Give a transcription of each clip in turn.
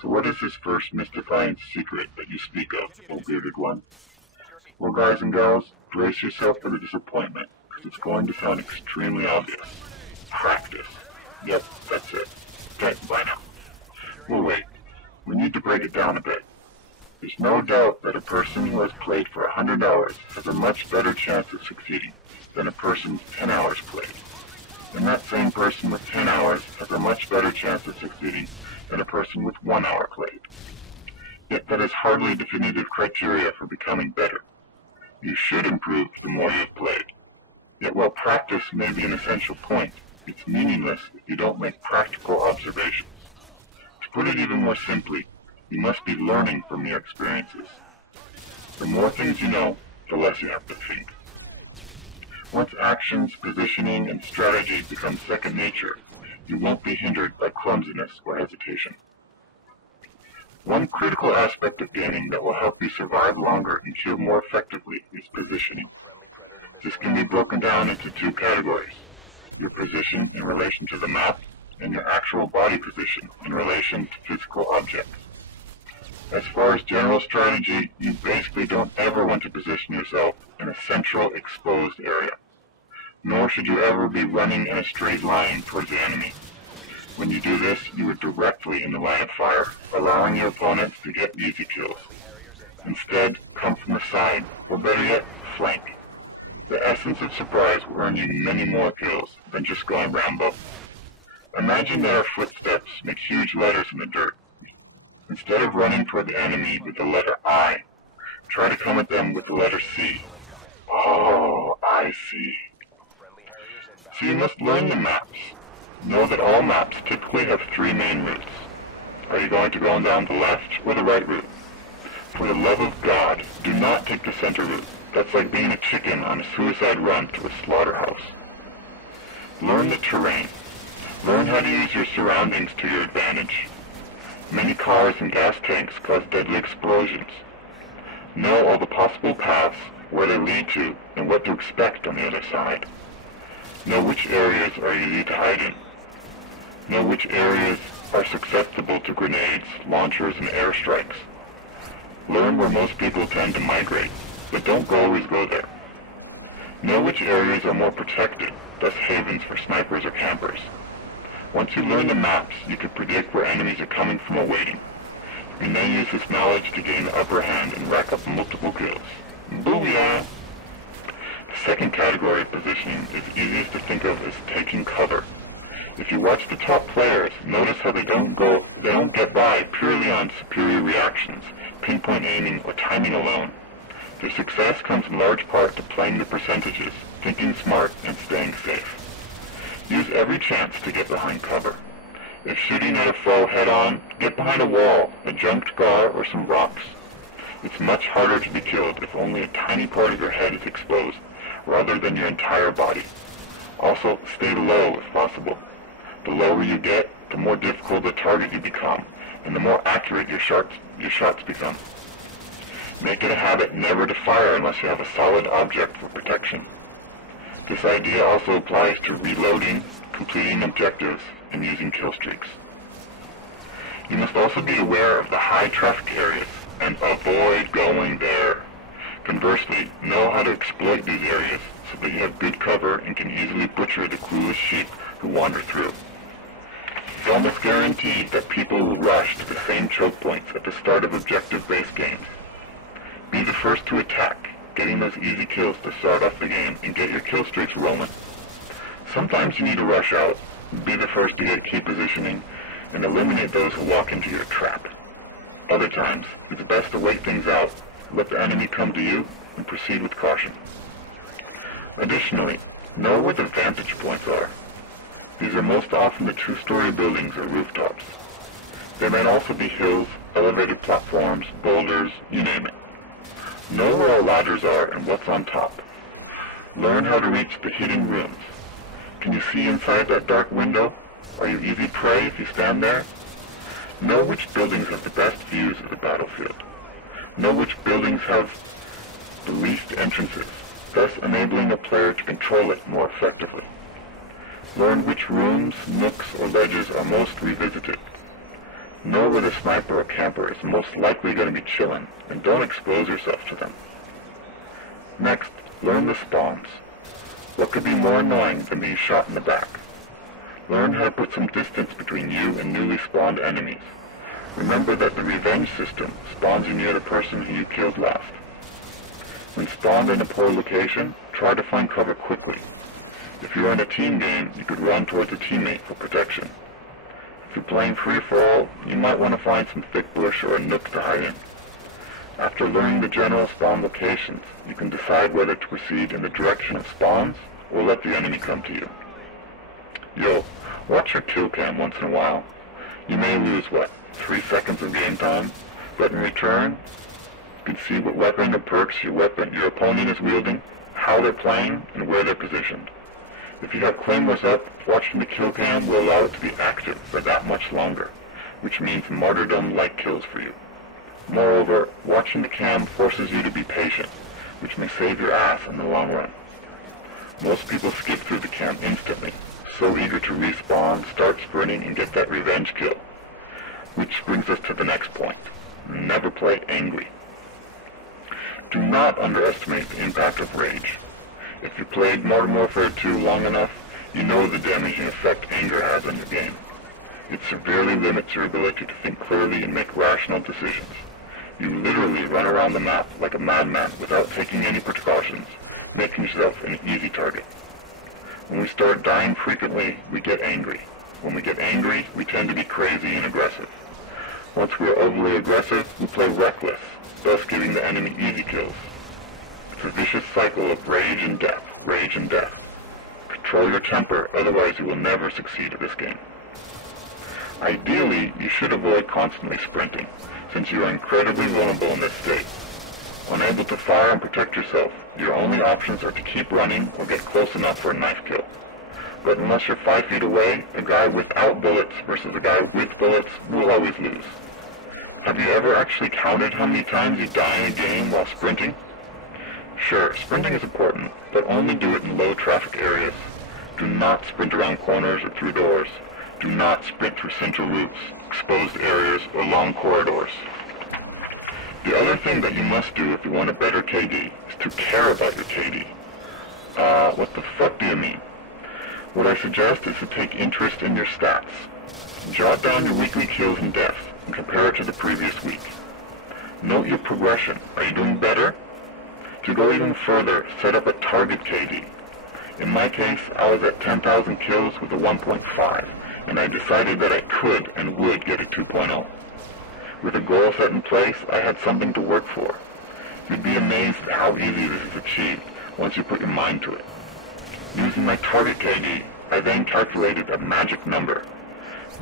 So what is this first mystifying secret that you speak of, O bearded one? Well, guys and gals, brace yourself for the disappointment, because it's going to sound extremely obvious. Practice. Yep, that's it. Okay, bye now. Well, wait. We need to break it down a bit. There's no doubt that a person who has played for 100 hours has a much better chance of succeeding than a person with 10 hours played. And that same person with 10 hours has a much better chance of succeeding than a person with 1 hour played. Yet that is hardly definitive criteria for becoming better. You should improve the more you have played. Yet while practice may be an essential point, it's meaningless if you don't make practical observations. To put it even more simply, you must be learning from your experiences. The more things you know, the less you have to think. Once actions, positioning, and strategy become second nature, you won't be hindered by clumsiness or hesitation. One critical aspect of gaming that will help you survive longer and kill more effectively is positioning. This can be broken down into two categories: your position in relation to the map, and your actual body position in relation to physical objects. As far as general strategy, you basically don't ever want to position yourself in a central exposed area. Nor should you ever be running in a straight line towards the enemy. When you do this, you are directly in the line of fire, allowing your opponents to get easy kills. Instead, come from the side, or better yet, flank. The essence of surprise will earn you many more kills than just going Rambo. Imagine that our footsteps make huge letters in the dirt. Instead of running toward the enemy with the letter I, try to come at them with the letter C. Oh, I see. So you must learn the maps. Know that all maps typically have 3 main routes. Are you going to go down the left or the right route? For the love of God, do not take the center route. That's like being a chicken on a suicide run to a slaughterhouse. Learn the terrain. Learn how to use your surroundings to your advantage. Many cars and gas tanks cause deadly explosions. Know all the possible paths, where they lead to, and what to expect on the other side. Know which areas are easy to hide in. Know which areas are susceptible to grenades, launchers, and airstrikes. Learn where most people tend to migrate, but don't always go there. Know which areas are more protected, thus havens for snipers or campers. Once you learn the maps, you can predict where enemies are coming from or waiting. You can then use this knowledge to gain the upper hand and rack up multiple kills. Booyah! The second category of positioning is easiest to think of as taking cover. If you watch the top players, notice how they don't get by purely on superior reactions, pinpoint aiming, or timing alone. Their success comes in large part to playing the percentages, thinking smart, and staying safe. Use every chance to get behind cover. If shooting at a foe head-on, get behind a wall, a junked car, or some rocks. It's much harder to be killed if only a tiny part of your head is exposed, rather than your entire body. Also, stay low if possible. The lower you get, the more difficult the target you become, and the more accurate your shots become. Make it a habit never to fire unless you have a solid object for protection. This idea also applies to reloading, completing objectives, and using kill streaks. You must also be aware of the high traffic areas and avoid going there. Conversely, know how to exploit these areas so that you have good cover and can easily butcher the clueless sheep who wander through. It's almost guaranteed that people will rush to the same choke points at the start of objective-based games. Be the first to attack, getting those easy kills to start off the game and get your kill streaks rolling. Sometimes you need to rush out, be the first to get key positioning, and eliminate those who walk into your trap. Other times, it's best to wait things out, let the enemy come to you, and proceed with caution. Additionally, know where the vantage points are. These are most often the 2-story buildings or rooftops. There may also be hills, elevated platforms, boulders, you name it. Know where all ladders are and what's on top. Learn how to reach the hidden rooms. Can you see inside that dark window? Are you easy prey if you stand there? Know which buildings have the best views of the battlefield. Know which buildings have the least entrances, thus enabling a player to control it more effectively. Learn which rooms, nooks, or ledges are most revisited. Know where the sniper or camper is most likely going to be chilling, and don't expose yourself to them. Next, learn the spawns. What could be more annoying than being shot in the back? Learn how to put some distance between you and newly spawned enemies. Remember that the revenge system spawns you near the person who you killed last. When spawned in a poor location, try to find cover quickly. If you're in a team game, you could run towards a teammate for protection. If you're playing free-for-all, you might want to find some thick bush or a nook to hide in. After learning the general spawn locations, you can decide whether to proceed in the direction of spawns or let the enemy come to you. Yo, watch your kill cam once in a while. You may lose, 3 seconds of game time, but in return, you can see what weapon or perks your opponent is wielding, how they're playing, and where they're positioned. If you have claymores up, watching the kill cam will allow it to be active for that much longer, which means martyrdom-like kills for you. Moreover, watching the cam forces you to be patient, which may save your ass in the long run. Most people skip through the cam instantly, so eager to respawn, start sprinting, and get that revenge kill. Which brings us to the next point. Never play angry. Do not underestimate the impact of rage. If you played Modern Warfare 2 long enough, you know the damaging effect anger has on your game. It severely limits your ability to think clearly and make rational decisions. You literally run around the map like a madman without taking any precautions, making yourself an easy target. When we start dying frequently, we get angry. When we get angry, we tend to be crazy and aggressive. Once we are overly aggressive, we play reckless, thus giving the enemy easy kills. It's a vicious cycle of rage and death, rage and death. Control your temper, otherwise you will never succeed at this game. Ideally, you should avoid constantly sprinting, since you are incredibly vulnerable in this state. Unable to fire and protect yourself, your only options are to keep running or get close enough for a knife kill. But unless you're 5 feet away, a guy without bullets versus a guy with bullets will always lose. Have you ever actually counted how many times you die in a game while sprinting? Sure, sprinting is important, but only do it in low traffic areas. Do not sprint around corners or through doors. Do not sprint through central routes, exposed areas, or long corridors. The other thing that you must do if you want a better KD is to care about your KD. What the fuck do you mean? What I suggest is to take interest in your stats. Jot down your weekly kills and deaths and compare it to the previous week. Note your progression. Are you doing better? To go even further, set up a target KD. In my case, I was at 10,000 kills with a 1.5, and I decided that I could and would get a 2.0. With a goal set in place, I had something to work for. You'd be amazed at how easy this is achieved once you put your mind to it. Using my target KD, I then calculated a magic number.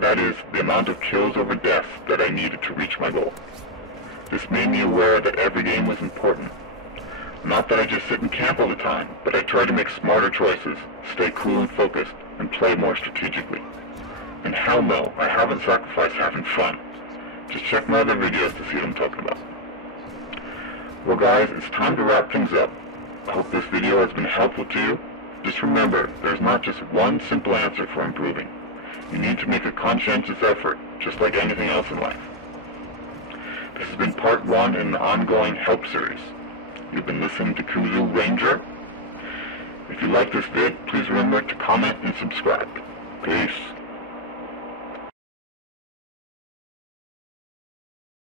That is, the amount of kills over deaths that I needed to reach my goal. This made me aware that every game was important. Not that I just sit and camp all the time, but I try to make smarter choices, stay cool and focused, and play more strategically. And hell no, I haven't sacrificed having fun. Just check my other videos to see what I'm talking about. Well guys, it's time to wrap things up. I hope this video has been helpful to you. Just remember, there's not just one simple answer for improving. You need to make a conscientious effort, just like anything else in life. This has been part 1 in the ongoing Help series. You've been listening to Kuzu Ranger. If you like this vid, please remember to comment and subscribe. Peace.